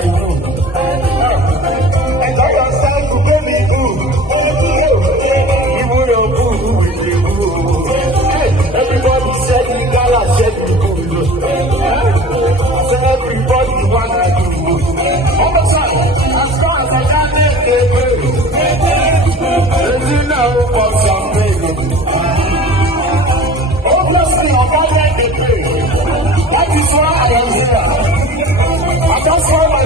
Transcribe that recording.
I know. Enjoy yourself, baby boo. Even your boo with the boo. Everybody said the gala said the boo. So everybody wanna do. All the time, as far as I can make it pay. Let you know for some baby. Obviously, I'm not like the pay. That is why I am here. I just want my